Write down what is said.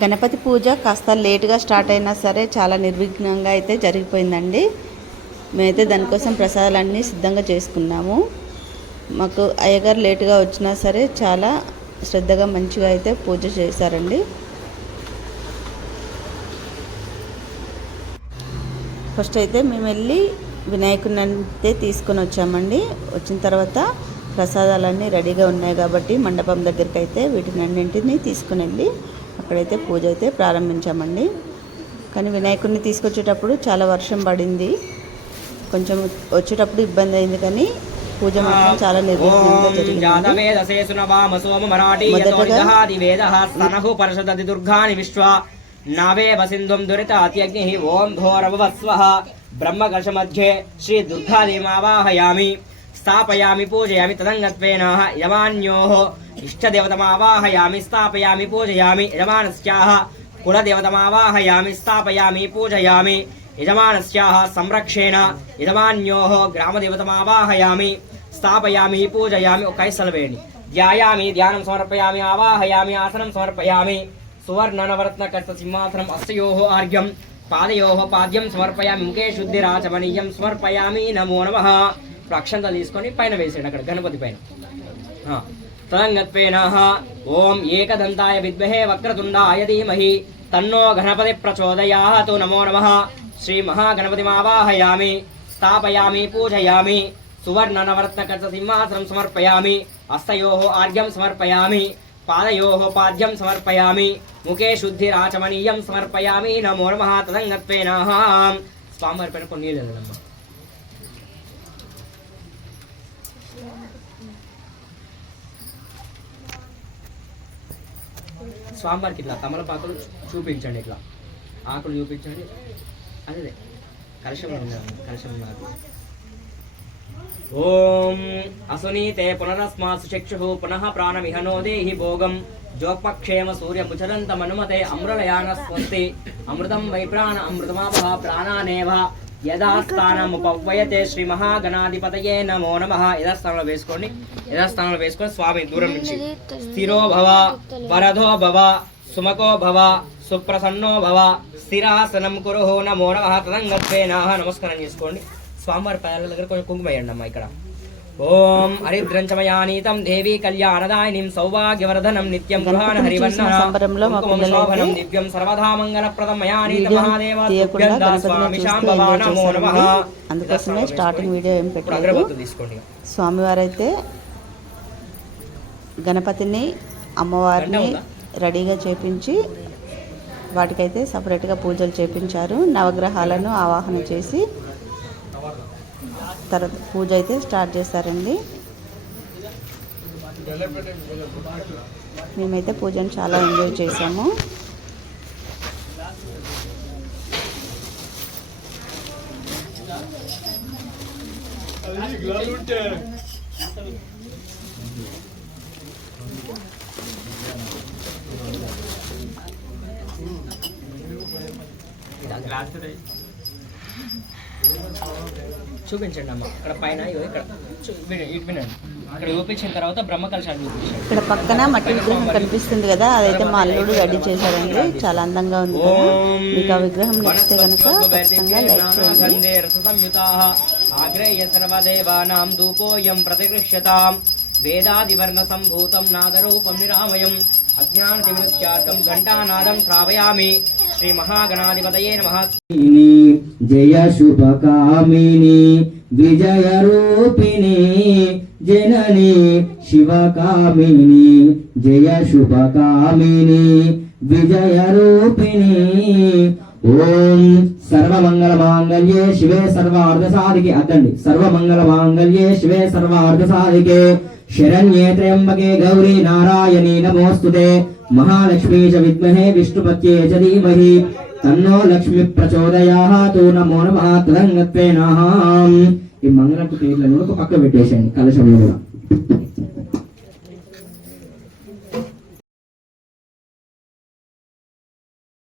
గణపతి పూజ కాస్త లేటుగా స్టార్ట్ అయినా సరే చాలా నిర్విఘ్నంగా అయితే జరిగిపోయిందండి. మేమైతే దానికోసం ప్రసాదాలన్నీ సిద్ధంగా చేసుకున్నాము. మాకు అయ్యగారు లేటుగా వచ్చినా సరే చాలా శ్రద్ధగా మంచిగా అయితే పూజ చేశారండి. ఫస్ట్ అయితే మేము వెళ్ళి వినాయకుడిని అయితే తీసుకొని వచ్చామండి. వచ్చిన తర్వాత ప్రసాదాలన్నీ రెడీగా ఉన్నాయి కాబట్టి మండపం దగ్గరికి అయితే వీటిని అన్నింటినీ తీసుకుని వెళ్ళి అక్కడైతే పూజ అయితే ప్రారంభించామండి. కానీ వినాయకుడిని తీసుకొచ్చేటప్పుడు చాలా వర్షం పడింది. కొంచెం వచ్చేటప్పుడు ఇబ్బంది అయింది కానీ పూజ మాత్రం చాలా నిర్విఘ్నంగా జరిగింది. మొదటగా- యతోర్గహాది వేదః సనహు పరిషదతి దుర్గాని విశ్వ నావేవ సింధుం దురిత అత్యగ్ని ఓం ఘోరవస్వః బ్రహ్మకర్ష మధ్యే శ్రీ దుర్గాదేవావాహయామి. స్థాపయామి పూజయామి తదంగత్వేన యమాన్యోః ఇష్టదేవతమావాహయామి స్థాపయామి పూజయామి యజమానస్యాః కులదేవతమావాహయామి స్థాపయామి పూజయామి యజమానస్యాः సంరక్షేణ యజమాన్యోహ గ్రామదేవతమావాహయామి స్థాపయామి పూజయామి ఒక కైసలవేణి. ధ్యాయామి ధ్యానం సమర్పయామి ఆవాహయామి ఆసనం సమర్పయామి సువర్ణ కర్త సింహాసనం అస్తయోः ఆర్ఘ్యం పాదయో పాద్యం సమర్పయామి ముఖే శుద్ధిరాచమనీయం సమర్పయామి నమో నమ. ప్రక్షంత తీసుకొని పైన వేసాడు అక్కడ గణపతి పైన. ఆ, ఓం ఏకదంతాయ విద్మహే వక్రతుండాయ ధీమహి తన్నో గణపతి ప్రచోదయాతు నమో నమ శ్రీ మహాగణపతిమావాహయామి స్థాపయామి పూజయామి సువర్ణ సింహాసనం సమర్పయామి హస్తయోః ఆర్ఘ్యం సమర్పయామి పాదయో పాద్యం సమర్పయామి ముఖే శుద్ధిరాచమనీయం సమర్పయామి నమో నమః తదంగత్వేన స్వామివారి పైన కొన్ని నీళ్ళు స్వామివారికి ఇట్లా తమలపాకులు చూపించండి ఇట్లా. ఆకులు చూపించండి. అదే కలశంలో కలశం నాకు ఓం అసునీతే పునరస్మాసు చక్షు పునః ప్రాణమిహ నోదేహి భోగం. జోక్పక్షేమ సూర్య ముచరంతమనుమతే అమృలయాన స్వంతి అమృతం వై ప్రాణ అమృతమాపహ ప్రాణానేవ. యథాస్థానముపవ్వయతే శ్రీ మహాగణాధిపతయే నమో నమ. యథాస్థానంలో వేసుకోండి. యథాస్థానంలో వేసుకొని స్వామి దూరం నుంచి. స్థిరో భవ వరదో భవ సుమకో భవ సుప్రసన్నో భవ స్థిరాసనం కురుహో నమో నమ. తదంగత్వేన నమస్కారం చేసుకోండి. స్వామివారి పాదాల దగ్గర కొంచెం కుంకుమ అమ్మా ఇక్కడ. ఓం హరిద్రంచమయానీతం దేవీ కళ్యాణదాయినిం సౌభాగ్యవర్ధనం నిత్యం గృహాణ హరివర్ణ దివ్యం సర్వదా మంగళప్రదం మయానీత మహాదేవ అందుకోసమే స్టార్టింగ్ వీడియో ఏం తీసుకోండి. స్వామివారైతే గణపతిని అమ్మవారిని? రెడీగా చేపించి వాటికైతే సపరేట్గా పూజలు చేపించారు. నవగ్రహాలను ఆవాహన చేసి తర్వాత పూజ అయితే స్టార్ట్ చేశారండి మేమైతే పూజను చాలా ఎంజాయ్ చేసాము. చూపించండి అమ్మ. ఇక్కడ పైన ఇక్కడ. వినండి, ఇక్కడ చూపించిన తర్వాత బ్రహ్మ కలశాలు చూపించండి. ఇక్కడ పక్కన మట్టి విగ్రహం కనిపిస్తుంది కదా అదైతే మా అల్లుడు రెడీ చేశారండి. చాలా అందంగా ఉంది మీకు ఆ విగ్రహం నచ్చితే కనుక ఖచ్చితంగా లైక్ చేయండి. ఆగ్రేయ సర్వదేవానాం ధూపోయం ప్రతిగృహ్యతాం వేదాదివర్ణ సంభూతం నాదరూపం నిరామయం అజ్ఞానతిమిరస్యార్కం ఘంటానాదం శ్రావయామి శ్రీ మహాగణాధిపతయే నమః జయ శుభకామిని విజయ రూపిణి జనని శివకామిని జయ శుభకామిని విజయ రూపిణి ఓం సర్వమంగళ మాంగళ్యే శివే సర్వార్థ సాధికే అద్దండి. సర్వమంగళ మాంగళ్యే శివే సర్వార్థ సాధికే శరణ్యే త్ర్యంబకే గౌరీ నారాయణీ నమోస్తుతే. మహాలక్ష్మీ చ విద్మహే విష్ణుపత్యే చ ధీమహి. తన్నో లక్ష్మి ప్రచోదయాతు. నమో నమః తదంగత్వేన ఈ మంగళకు పేర్లను ఒక పక్క పెట్టేసేయండి. కలశంలో కూడా.